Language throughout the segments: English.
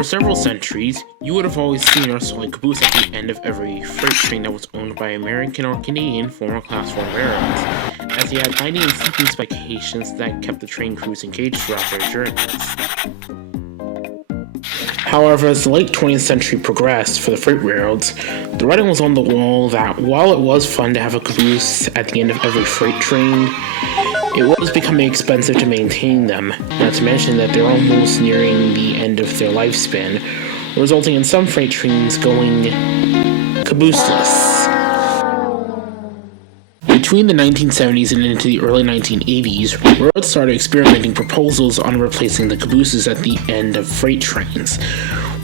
For several centuries, you would have always seen or saw a caboose at the end of every freight train that was owned by American or Canadian former Class 4 railroads, as they had dining and sleeping specifications that kept the train crews engaged throughout their journeys. However, as the late 20th century progressed for the freight railroads, the writing was on the wall that while it was fun to have a caboose at the end of every freight train, it was becoming expensive to maintain them, not to mention that they're almost nearing the end of their lifespan, resulting in some freight trains going cabooseless. Between the 1970s and into the early 1980s, railroads started experimenting proposals on replacing the cabooses at the end of freight trains,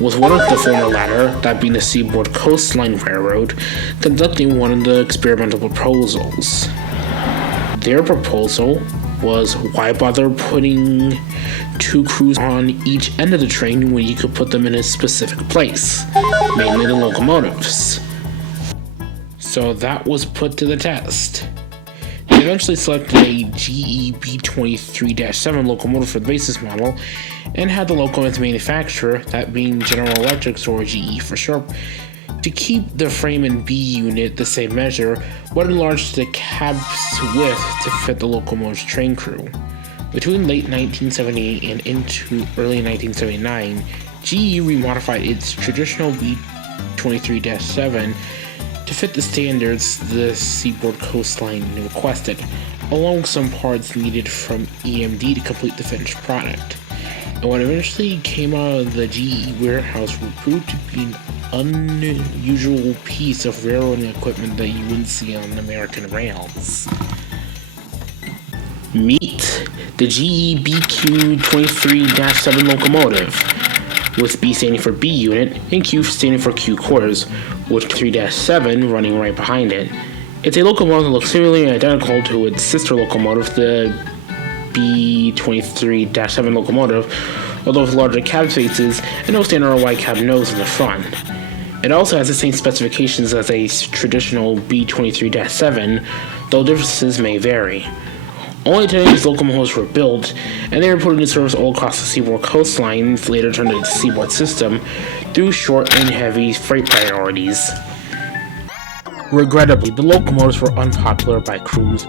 with one of the former latter, that being the Seaboard Coastline Railroad, conducting one of the experimental proposals. Their proposal was, why bother putting two crews on each end of the train when you could put them in a specific place, mainly the locomotives. So that was put to the test. They eventually selected a GE B23-7 locomotive for the basis model, and had the locomotive manufacturer, that being General Electric's or GE for short, to keep the frame and B unit the same measure, but enlarged the cab's width to fit the locomotive's train crew. Between late 1978 and into early 1979, GE remodified its traditional B23-7 to fit the standards the Seaboard Coastline requested, along with some parts needed from EMD to complete the finished product. And what eventually came out of the GE warehouse would prove to be an unusual piece of railroading equipment that you wouldn't see on American rails. Meet the GE BQ23-7 Locomotive, with B standing for B unit and Q standing for Q quarters, with 3-7 running right behind it. It's a locomotive that looks similarly identical to its sister locomotive, the B23-7 Locomotive, although with larger cab faces and no standard or wide cab nose in the front. It also has the same specifications as a traditional B23-7, though differences may vary. Only today these locomotives were built, and they were put into service all across the Seaboard Coastlines, later turned into the Seaboard system, through short and heavy freight priorities. Regrettably, the locomotives were unpopular by crews,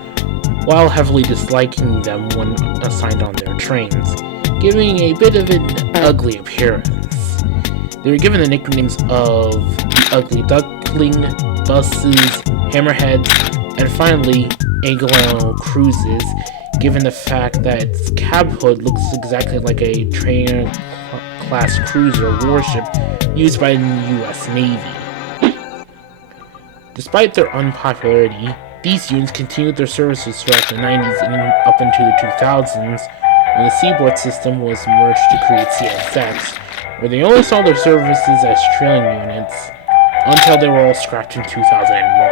while heavily disliking them when assigned on their trains, giving a bit of an ugly appearance. They were given the nicknames of the Ugly Duckling, Buses, Hammerheads, and finally, Anglo Cruises, given the fact that its cab hood looks exactly like a trainer-class cruiser warship used by the US Navy. Despite their unpopularity, these units continued their services throughout the 90s and up into the 2000s, when the Seaboard system was merged to create CSX, where they only saw their services as trailing units, until they were all scrapped in 2001.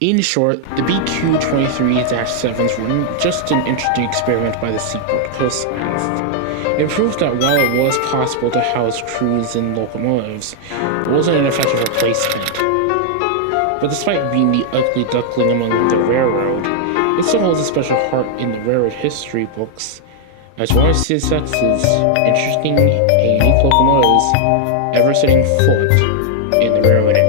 In short, the BQ23-7s were just an interesting experiment by the Seaboard Coastlines. It proved that while it was possible to house crews in locomotives, it wasn't an effective replacement. But despite being the ugly duckling among the railroad, it still holds a special heart in the railroad history books, as one of CSX's interesting and unique locomotives ever setting foot in the railroad industry.